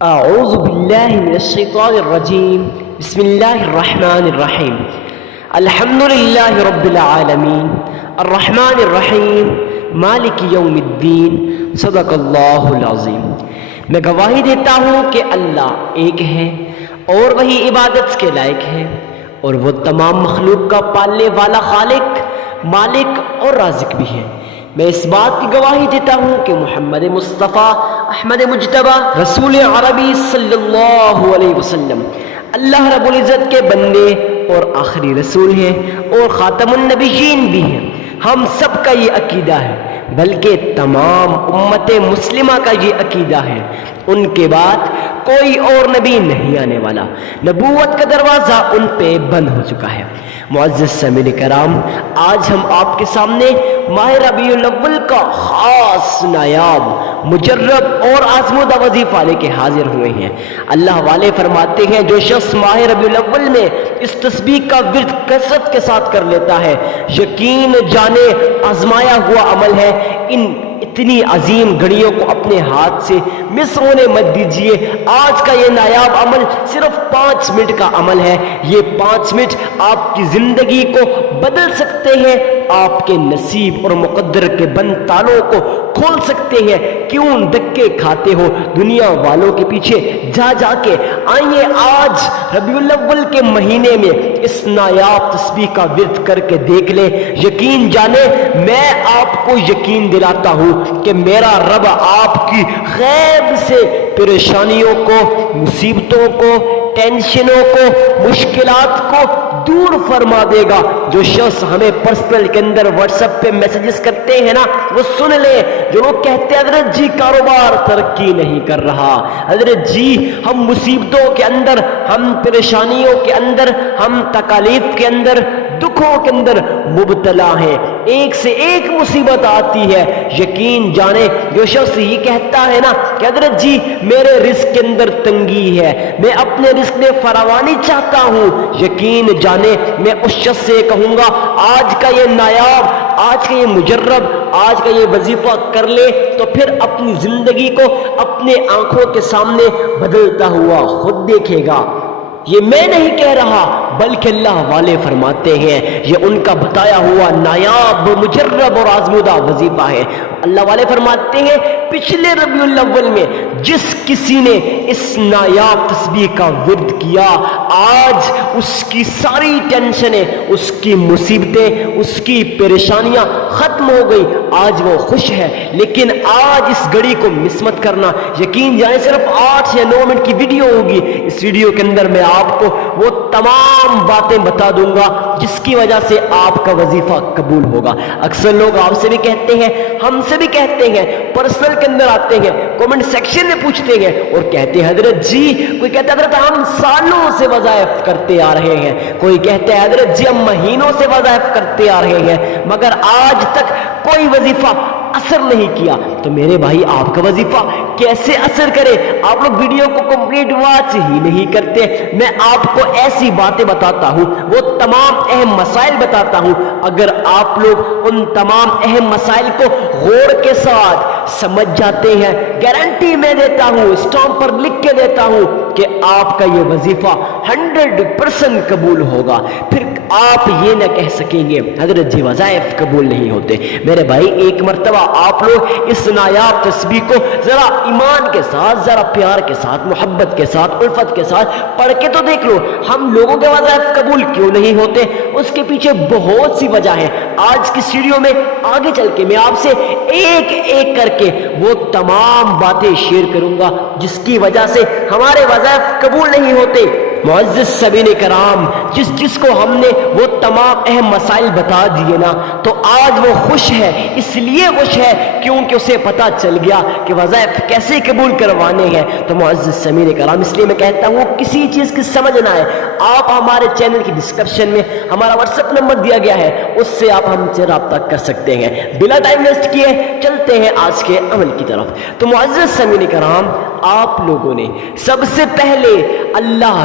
أعوذ بالله من الشيطان الرجيم بسم الله الرحمن الرحيم الحمد لله رب العالمين الرحمن الرحیم مالک یوم الدین صدق اللہ العظیم۔ میں گواہی دیتا ہوں کہ اللہ ایک ہے اور وہی عبادت کے لائق ہے، اور وہ تمام مخلوق کا پالنے والا خالق، مالک اور رازق بھی ہے۔ میں اس بات کی گواہی دیتا ہوں کہ محمد مصطفیٰ احمد مجتبیٰ رسول عربی صلی اللہ علیہ وسلم اللہ رب العزت کے بندے اور آخری رسول ہیں اور خاتم النبیین بھی ہیں۔ ہم سب کا یہ عقیدہ ہے، بلکہ تمام امت مسلمہ کا یہ عقیدہ ہے، ان کے بعد کوئی اور نبی نہیں آنے والا، نبوت کا دروازہ ان پہ بند ہو چکا ہے۔ معزز سامعین کرام، آج ہم آپ کے سامنے ماہ ربیع الاول کا خاص نایاب مجرب اور آزمودہ وظیفہ لے کے حاضر ہوئے ہیں۔ اللہ والے فرماتے ہیں جو شخص ماہ ربیع الاول میں اس تسبیح کا ورد کثرت کے ساتھ کر لیتا ہے، یقین جانے آزمایا ہوا عمل ہے۔ اتنی عظیم گھڑیوں کو اپنے ہاتھ سے مس ہونے مت دیجیے۔ آج کا یہ نایاب عمل صرف 5 منٹ کا عمل ہے۔ یہ 5 منٹ آپ کی زندگی کو بدل سکتے ہیں، آپ کے نصیب اور مقدر کے بند تالوں کو کھول سکتے ہیں۔ کیوں دھکے کھاتے ہو دنیا والوں کے پیچھے جا کے؟ آئیے آج ربیع الاول کے مہینے میں اس نایاب تسبیح کا ورد کر کے دیکھ لیں۔ یقین جانے، میں آپ کو یقین دلاتا ہوں کہ میرا رب آپ کی غیب سے پریشانیوں کو، مصیبتوں کو، ٹینشنوں کو، مشکلات کو دور فرما دے گا۔ جو شخص ہمیں پرسنل کے اندر واٹس ایپ پہ میسیجز کرتے ہیں نا، وہ سن لیں۔ جو لوگ کہتے ہیں حضرت جی کاروبار ترقی نہیں کر رہا، حضرت جی ہم مصیبتوں کے اندر، ہم پریشانیوں کے اندر، ہم تکالیف کے اندر، دکھوں کے اندر مبتلا ہیں، ایک سے ایک مصیبت آتی ہے۔ یقین جانے، جو شخص یہ کہتا ہے نا کہ حضرت جی میرے رزق کے اندر تنگی ہے، میں اپنے رزق میں فراوانی چاہتا ہوں، یقین جانے میں اس شخص سے کہوں گا آج کا یہ نایاب، آج کا یہ مجرب، آج کا یہ وظیفہ کر لے تو پھر اپنی زندگی کو اپنے آنکھوں کے سامنے بدلتا ہوا خود دیکھے گا۔ یہ میں نہیں کہہ رہا، بلکہ اللہ والے فرماتے ہیں، یہ ان کا بتایا ہوا نایاب مجرب اور آزمودہ وظیفہ ہے۔ اللہ والے فرماتے ہیں پچھلے ربیع الاول میں جس کسی نے اس نایاب تسبیح کا ورد کیا، آج اس کی ساری ٹینشنیں، اس کی مصیبتیں، اس کی پریشانیاں ختم ہو گئی، آج وہ خوش ہے۔ لیکن آج اس گھڑی کو مس مت کرنا۔ یقین جانے صرف 8 یا 9 منٹ کی ویڈیو ہوگی، اس ویڈیو کے اندر میں آپ کو وہ تمام باتیں بتا دوں گا جس کی وجہ سے آپ کا وظیفہ قبول ہوگا۔ اکثر لوگ آپ سے بھی کہتے ہیں، ہم سے بھی کہتے ہیں، پرسنل کے اندر آتے ہیں، کومنٹ سیکشن میں پوچھتے ہیں اور کہتے ہیں حضرت جی، کوئی کہتا ہے حضرت ہم سالوں سے وظائف کرتے آ رہے ہیں، کوئی کہتا ہے حضرت جی ہم مہینوں سے وظائف کرتے آ رہے ہیں، مگر آج تک کوئی وظیفہ اثر نہیں کیا۔ تو میرے بھائی آپ کا وظیفہ کیسے اثر کرے؟ آپ لوگ ویڈیو کو کمپلیٹ واچ ہی نہیں کرتے۔ میں آپ کو ایسی باتیں بتاتا ہوں، وہ تمام اہم مسائل بتاتا ہوں، اگر آپ لوگ ان تمام اہم مسائل کو غور کے ساتھ سمجھ جاتے ہیں، گارنٹی میں دیتا ہوں، اسٹامپ پر لکھ کے دیتا ہوں کہ آپ کا یہ وظیفہ 100% قبول ہوگا۔ پھر آپ یہ نہ کہہ سکیں گے حضرت جی وظائف قبول نہیں ہوتے۔ میرے بھائی ایک مرتبہ آپ لوگ اس نایاب تسبیح کو ذرا ایمان کے ساتھ، ذرا پیار کے ساتھ، محبت کے ساتھ، الفت کے ساتھ پڑھ کے تو دیکھ لو، ہم لوگوں کے وظائف قبول کیوں نہیں ہوتے؟ اس کے پیچھے بہت سی وجہ ہے۔ آج کی ویڈیو میں آگے چل کے میں آپ سے ایک ایک کر کے وہ تمام باتیں شیئر کروں گا جس کی وجہ سے ہمارے وظائف قبول نہیں ہوتے۔ معزز سامعین کرام، جس کو ہم نے وہ تمام اہم مسائل بتا دیے نا، تو آج وہ خوش ہے۔ اس لیے خوش ہے کیونکہ اسے پتا چل گیا کہ وظائف کیسے قبول کروانے ہیں۔ تو معزز سامعین کرام، اس لیے میں کہتا ہوں کسی چیز کی سمجھ نہ آئے، آپ ہمارے چینل کی ڈسکرپشن میں ہمارا واٹس ایپ نمبر دیا گیا ہے، اس سے آپ ہم سے رابطہ کر سکتے ہیں۔ بلا ٹائم ویسٹ کیے چلتے ہیں آج کے عمل کی طرف۔ تو معزز سامعین کرام، آپ لوگوں نے سب سے پہلے اللہ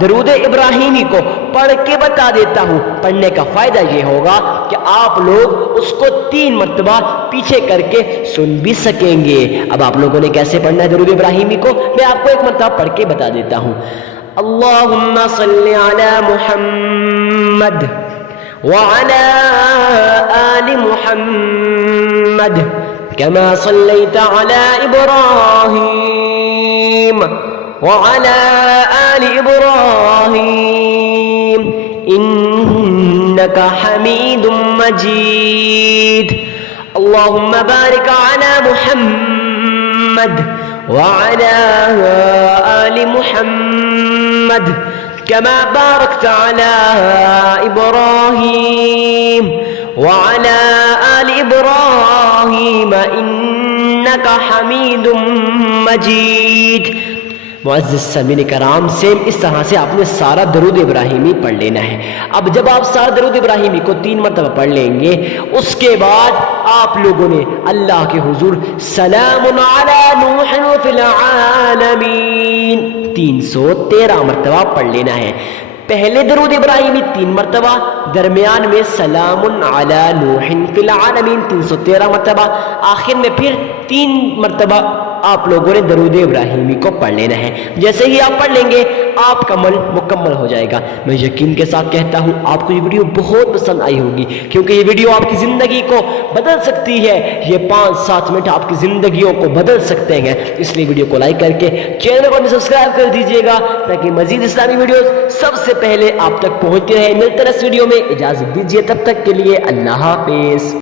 درود ابراہیمی کو پڑھ کے بتا دیتا ہوں۔ پڑھنے کا فائدہ یہ ہوگا کہ آپ لوگ اس کو 3 مرتبہ پیچھے کر کے سن بھی سکیں گے۔ اب آپ لوگوں نے کیسے پڑھنا ہے درود ابراہیمی کو، میں آپ کو ایک مرتبہ پڑھ کے بتا دیتا ہوں۔ اللہم صلی علی محمد وعلى آل محمد كما صليت على إبراهيم وعلى آل إبراهيم إنك حميد مجيد اللهم بارك على محمد وعلى آل محمد كما باركت على إبراهيم وعلى آل إبراهيم إنك حميد مجيد۔ معزز سامعین کرام، سیم اس طرح سے آپ نے سارا درود ابراہیمی پڑھ لینا ہے۔ اب جب آپ سارا درود ابراہیمی کو 3 مرتبہ پڑھ لیں گے، اس کے بعد آپ لوگوں نے اللہ کے حضور سلام علی نوح فی العالمین 313 مرتبہ پڑھ لینا ہے۔ پہلے درود ابراہیمی 3 مرتبہ، درمیان میں سلام علی نوح فی العالمین 313 مرتبہ، آخر میں پھر 3 مرتبہ آپ لوگوں نے درود ابراہیمی کو پڑھ لینا ہے۔ جیسے ہی آپ پڑھ لیں گے آپ کا عمل مکمل ہو جائے گا۔ میں یقین کے ساتھ کہتا ہوں آپ کو یہ ویڈیو بہت پسند آئی ہوگی، کیونکہ یہ ویڈیو آپ کی زندگی کو بدل سکتی ہے۔ یہ 5-7 منٹ آپ کی زندگیوں کو بدل سکتے ہیں، اس لیے ویڈیو کو لائک کر کے چینل کو سبسکرائب کر دیجیے گا تاکہ مزید اسلامی ویڈیوز سب سے پہلے آپ تک پہنچتے رہے۔ ملتے ہیں اس ویڈیو میں، اجازت دیجیے، تب تک کے لیے اللہ حافظ۔